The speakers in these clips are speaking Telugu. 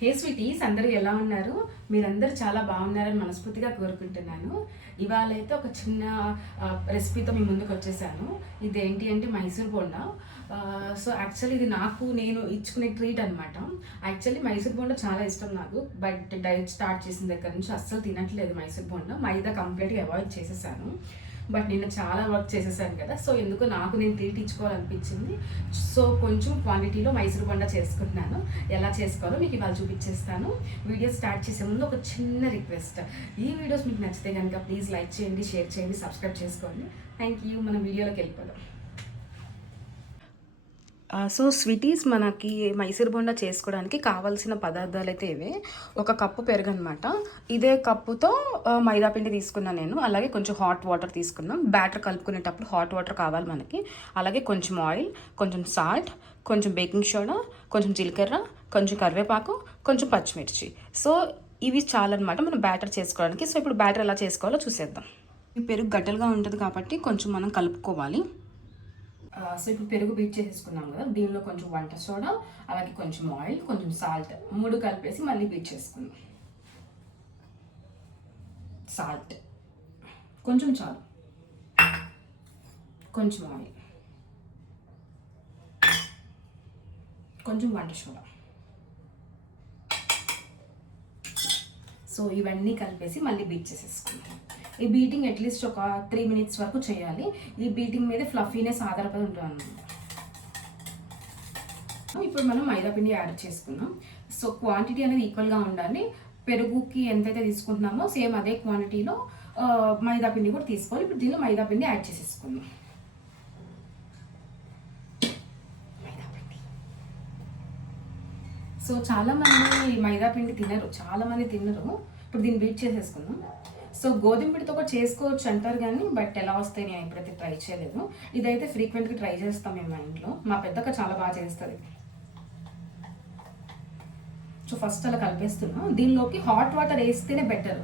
హే స్వీటీస్, అందరూ ఎలా ఉన్నారు? మీరందరూ చాలా బాగున్నారని మనస్ఫూర్తిగా కోరుకుంటున్నాను. ఇవాళ అయితే ఒక చిన్న రెసిపీతో మీ ముందుకు వచ్చేసాను. ఇదేంటి అంటే మైసూర్ బోండా. సో యాక్చువల్లీ ఇది నేను ఇచ్చుకునే ట్రీట్ అనమాట. యాక్చువల్లీ మైసూర్ బోండా చాలా ఇష్టం నాకు. బట్ డైట్ స్టార్ట్ చేసిన దగ్గర నుంచి అస్సలు తినట్లేదు మైసూర్ బోండా. మైదా కంప్లీట్గా అవాయిడ్ చేసేసాను. బట్ నిన్న చాలా వర్క్ చేసేసాను కదా, సో ఎందుకు నేను ట్రీట్ ఇచ్చుకోవాలనిపించింది. సో కొంచెం క్వాంటిటీలో మైసూర్ బొండా చేసుకుంటున్నాను. ఎలా చేసుకోవాలో మీకు ఇవాళ చూపించేస్తాను. వీడియో స్టార్ట్ చేసే ముందు ఒక చిన్న రిక్వెస్ట్, ఈ వీడియోస్ మీకు నచ్చితే కనుక ప్లీజ్ లైక్ చేయండి, షేర్ చేయండి, సబ్స్క్రైబ్ చేసుకోండి. Thank you. మనం వీడియోలోకి వెళ్ళిపోదాం. సో స్వీటీస్, మనకి మైసూర్ బోండా చేసుకోవడానికి కావాల్సిన పదార్థాలు అయితే ఇవే. 1 కప్పు పెరుగు అనమాట. ఇదే కప్పుతో మైదా పిండి తీసుకున్నాను నేను. అలాగే కొంచెం హాట్ వాటర్ తీసుకున్నాం. బ్యాటర్ కలుపుకునేటప్పుడు హాట్ వాటర్ కావాలి మనకి. అలాగే కొంచెం ఆయిల్, కొంచెం సాల్ట్, కొంచెం బేకింగ్ సోడా, కొంచెం జీలకర్ర, కొంచెం కరివేపాకు, కొంచెం పచ్చిమిర్చి. సో ఇవి చాలన్నమాట మనం బ్యాటర్ చేసుకోవడానికి. సో ఇప్పుడు బ్యాటర్ ఎలా చేసుకోవాలో చూసేద్దాం. ఈ పెరుగు గడ్డలుగా ఉంటుంది కాబట్టి కొంచెం మనం కలుపుకోవాలి. సో ఇప్పుడు పెరుగు బీట్ చేసేసుకున్నాం కదా, దీనిలో కొంచెం వంట సోడా, అలాగే కొంచెం ఆయిల్, కొంచెం సాల్ట్ 3 కలిపేసి మళ్ళీ బీట్ చేసుకుందాం. సాల్ట్ కొంచెం చాలు, కొంచెం ఆయిల్, కొంచెం వంట సోడా. సో ఇవన్నీ కలిపేసి మళ్ళీ బీట్ చేసేసుకుందాం. ఈ బీటింగ్ అట్లీస్ట్ ఒక 3 మినిట్స్ వరకు చేయాలి. ఈ బీటింగ్ మీద ఫ్లఫీనెస్ ఆధారపడి ఉంటుంది అన్నమాట. ఇప్పుడు మనం మైదా పిండి యాడ్ చేసుకున్నాం. సో క్వాంటిటీ అనేది ఈక్వల్గా ఉండాలి. పెరుగుకి ఎంతైతే తీసుకుంటున్నామో సేమ్ అదే క్వాంటిటీలో మైదా పిండి కూడా తీసుకోవాలి. ఇప్పుడు దీనిలో మైదా పిండి యాడ్ చేసేసుకుందాం. సో చాలామంది మైదా పిండి తినరు, ఇప్పుడు దీన్ని బీట్ చేసేసుకుందాం. సో గోధుమ పిండితో కూడా చేసుకోవచ్చు అంటారు కానీ, బట్ ఎలా వస్తాయి నేను ఎప్పుడైతే ట్రై చేయలేదు. ఇదైతే ఫ్రీక్వెంట్గా ట్రై చేస్తాం మేము మా ఇంట్లో. మా పెద్దక్క చాలా బాగా చేస్తుంది. సో ఫస్ట్ అలా కలిపేస్తున్నాం. దీనిలోకి హాట్ వాటర్ వేస్తేనే బెటర్.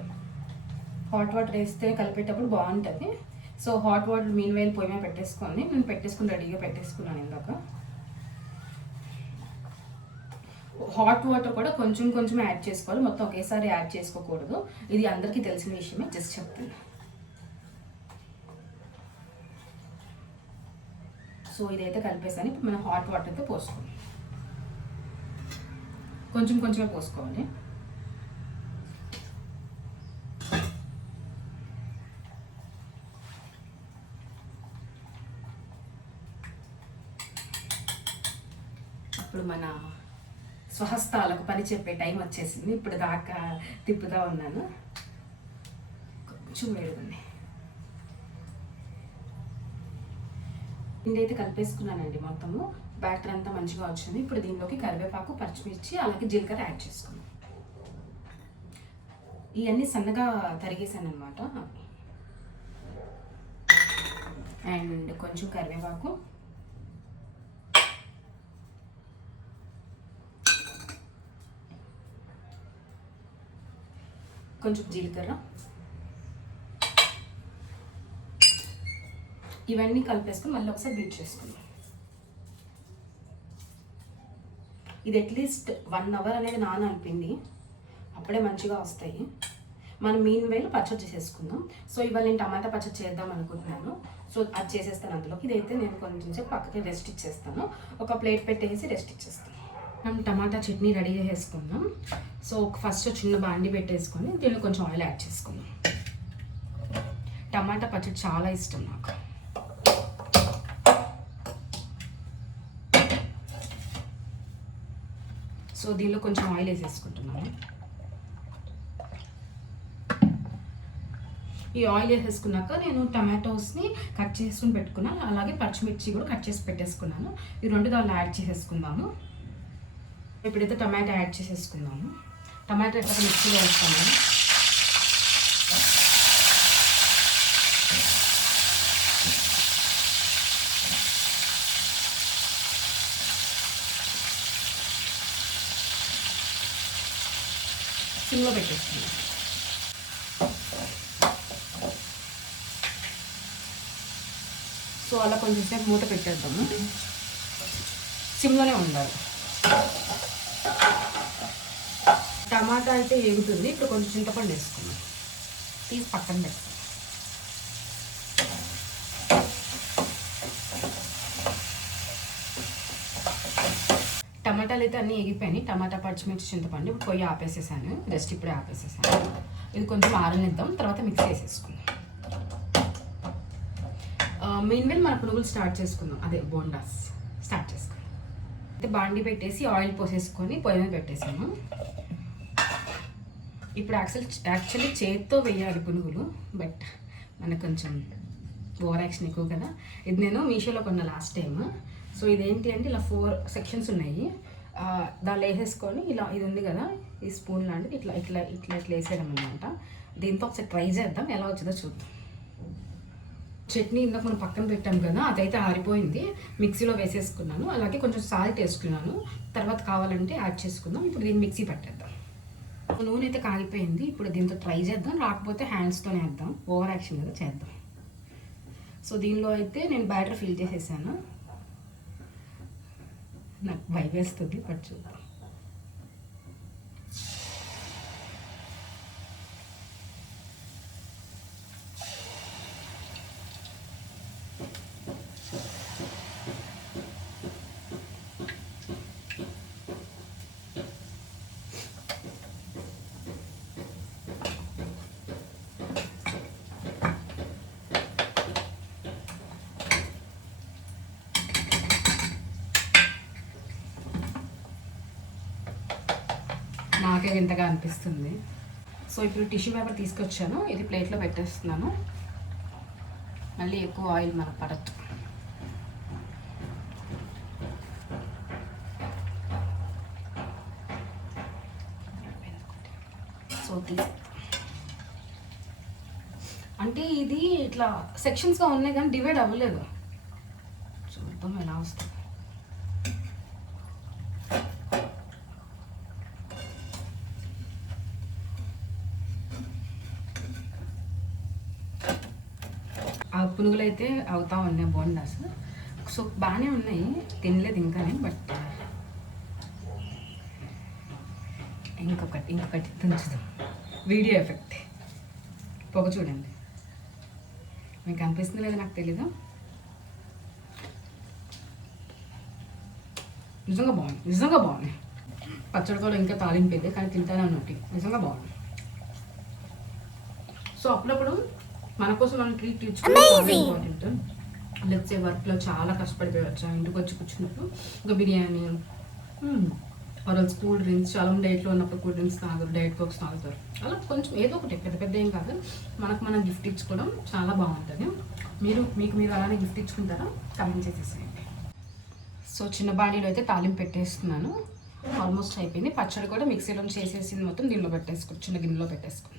హాట్ వాటర్ వేస్తే కలిపేటప్పుడు బాగుంటుంది. సో హాట్ వాటర్ మీన్ వేలు పొయ్యి మీద పెట్టేసుకొని నేను రెడీగా పెట్టేసుకున్నాను ఇందాక. హాట్ వాటర్ కూడా కొంచెం కొంచెం యాడ్ చేసుకోవాలి, మొత్తం ఒకేసారి యాడ్ చేసుకోకూడదు. ఇది అందరికీ తెలిసిన విషయమే, జస్ట్ చెప్తున్నా. సో ఇదైతే కలిపేసాను. ఇప్పుడు మనం హాట్ వాటర్తో పోసుకోవాలి. కొంచెం కొంచెమే పోసుకోవాలి. ఇప్పుడు మన స్వహస్తాలకు పని చెప్పే టైం వచ్చేసింది. ఇప్పుడు దాకా తిప్పుతూ ఉన్నాను. కొంచెం వేడుకుంది. పిండి అయితే కలిపేసుకున్నానండి మొత్తము. బ్యాటర్ అంతా మంచిగా వచ్చింది. ఇప్పుడు దీనిలోకి కరివేపాకు, పచ్చిమిర్చి, అలాగే జీలకర్ర యాడ్ చేసుకున్నాను. ఇవన్నీ సన్నగా తరిగేసాను అనమాట. అండ్ కొంచెం కరివేపాకు, కొంచెం జీలకర్ర, ఇవన్నీ కలిపేసుకుని మళ్ళీ ఒకసారి బీట్ చేసుకుందాం. ఇది అట్లీస్ట్ 1 అవర్ అనేది నాననిపింది, అప్పుడే మంచిగా వస్తాయి. మనం మీన్ వేలు పచ్చడి చేసేసుకుందాం. సో ఇవాళ నేను టమాటా పచ్చడి చేద్దాం అనుకుంటున్నాను. సో అది చేసేస్తాను అందులోకి. ఇదైతే నేను కొంచెం సేపు పక్కకి రెస్ట్ ఇచ్చేస్తాను. ఒక ప్లేట్ పెట్టేసి రెస్ట్ ఇచ్చేస్తాను. మనం టమాటా చట్నీ రెడీ చేసుకుందాం. సో ఫస్ట్ చిన్న బాండి పెట్టేసుకొని దీనిలో కొంచెం ఆయిల్ యాడ్ చేసుకుందాం. టమాటా పచ్చడి చాలా ఇష్టం నాకు. సో దీనిలో కొంచెం ఆయిల్ వేసేసుకుంటున్నాను. ఈ ఆయిల్ వేసేసుకున్నాక నేను టమాటోస్ని కట్ చేసుకుని పెట్టుకున్నాను. అలాగే పచ్చిమిర్చి కూడా కట్ చేసి పెట్టేసుకున్నాను. ఈ 2 దానిలో యాడ్ చేసేసుకుందాము. ఇప్పుడైతే టమాటా యాడ్ చేసేసుకుందాము. టమాటా ఎట్లా మిక్సీలో వేస్తాము. సిమ్లో పెట్టేసుకుందాం. సో అలా కొంచెం సేపు మూత పెట్టేద్దాము. సిమ్లోనే ఉండాలి. టమాటా అయితే ఏగుతుంది. ఇప్పుడు కొంచెం చింతపండు వేసుకున్నాం, తీసి పక్కన పెడతాం. టమాటాలు అయితే అన్నీ ఎగిపోయినాయి. టమాటా, పచ్చిమిర్చి, చింతపండు ఇప్పుడు పొయ్యి ఆపేసేసాను. జస్ట్ ఇప్పుడే ఆపేసేసాను. ఇది కొంచెం ఆరనిద్దాం, తర్వాత మిక్స్ చేసేసుకుందాం. మెయిన్వెల్ మన పునుగులు స్టార్ట్ చేసుకుందాం, అదే బోండాస్ స్టార్ట్ చేసుకుందాం. అయితే బాండి పెట్టేసి ఆయిల్ పోసేసుకొని పొయ్యి మీద పెట్టేసాను. ఇప్పుడు యాక్చువల్లీ చేత్తో వేయాలి పునుగులు, బట్ మనకు కొంచెం ఓవర్ యాక్షన్ ఎక్కువ కదా. ఇది నేను మీషోలో కొన్న లాస్ట్ టైం. సో ఇదేంటి అంటే ఇలా 4 సెక్షన్స్ ఉన్నాయి. దాన్ని వేసేసుకొని ఇలా ఇది ఉంది కదా, ఈ స్పూన్ లాంటిది ఇట్లా ఇట్లా ఇట్లా ఇట్లా వేసేయడం అనమాట. దీంతో ఒకసారి ట్రై చేద్దాం, ఎలా వచ్చిందో చూద్దాం. చట్నీ ఇందాక మనం పక్కన పెట్టాం కదా, అదైతే ఆరిపోయింది. మిక్సీలో వేసేసుకున్నాను. అలాగే కొంచెం సాల్ట్ వేసుకున్నాను, తర్వాత కావాలంటే యాడ్ చేసుకుందాం. ఇప్పుడు దీన్ని మిక్సీ పట్టేద్దాం. నూనె అయితే కాగిపోయింది. ఇప్పుడు దీంతో ట్రై చేద్దాం, రాకపోతే హ్యాండ్స్తోనే వేద్దాం. ఓవర్ యాక్షన్ కదా, చేద్దాం. సో దీనిలో అయితే నేను బ్యాటర్ ఫిల్ చేసేసాను. నాకు భయం వేస్తుంది, బట్ చూద్దాం. నాకే వింతగా అనిపిస్తుంది. సో ఇప్పుడు టిష్యూ పేపర్ తీసుకొచ్చాను, ఇది ప్లేట్లో పెట్టేస్తున్నాను. మళ్ళీ ఎక్కువ ఆయిల్ మనకు పడద్దు. సో అంటే ఇది ఇట్లా సెక్షన్స్గా ఉన్నాయి కానీ డివైడ్ అవ్వలేదు. చూద్దాం ఎలా వస్తుంది. ఆ పునుగులు అయితే అవుతా ఉన్నాయి బోండాస్. సో బాగానే ఉన్నాయి, తినలేదు ఇంకానే. బట్ ఇంకొకటి తుంచుదాం. వీడియో ఎఫెక్ట్, పొగ చూడండి. మీకు అనిపిస్తుంది లేదా నాకు తెలీదు. నిజంగా బాగుంది. పచ్చడితో ఇంకా తాలింపేది, కానీ తింటానే ఉన్నట్టు నిజంగా బాగుంది. సో అప్పుడప్పుడు మన కోసం మనం ట్రీట్ తీర్చుకోవడం చాలా ఇంపార్టెంట్. లెట్స్ వర్క్లో చాలా కష్టపడిపోయి వచ్చాను, ఇంటికి వచ్చి కూర్చున్నప్పుడు ఇంకా బిర్యానీ ఆర్ఎల్స్ కూల్ డ్రింక్స్. చాలా మంది డైట్లో ఉన్నప్పుడు కూల్ డ్రింక్స్ తాగరు, డైట్ కోక్స్ తాగుతారు. అలా కొంచెం ఏదో ఒకటి పెద్ద ఏం కాదు, మనం గిఫ్ట్ ఇచ్చుకోవడం చాలా బాగుంటుంది. మీరు అలానే గిఫ్ట్ ఇచ్చుకుంటారా? కమెంట్ చేసేసేయండి. సో చిన్న బాడీలో అయితే తాలింపు పెట్టేస్తున్నాను. ఆల్మోస్ట్ అయిపోయింది. పచ్చడి కూడా మిక్సీలో చేసేసింది మొత్తం దీనిలో పెట్టేసుకుని చిన్న గిన్నెలో పెట్టేసుకున్నాను.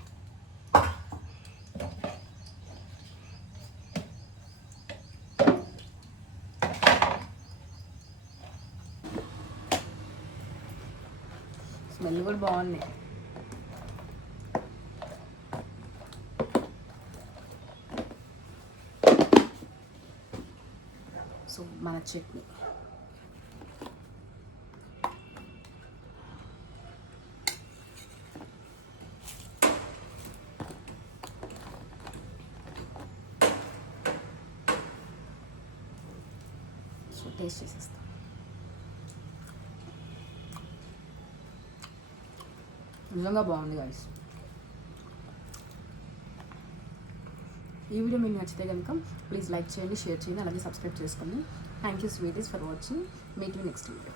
స్మెల్ కూడా బాగుంది. సో మన చట్నీ సో టేస్ట్ చేసేస్తాం. నిజంగా బాగుంది గైస్. ఈ వీడియో మీకు నచ్చితే కనుక ప్లీజ్ లైక్ చేయండి, షేర్ చేయండి, అలాగే సబ్స్క్రైబ్ చేసుకోండి. Thank you sweeties for watching. Meet you next video.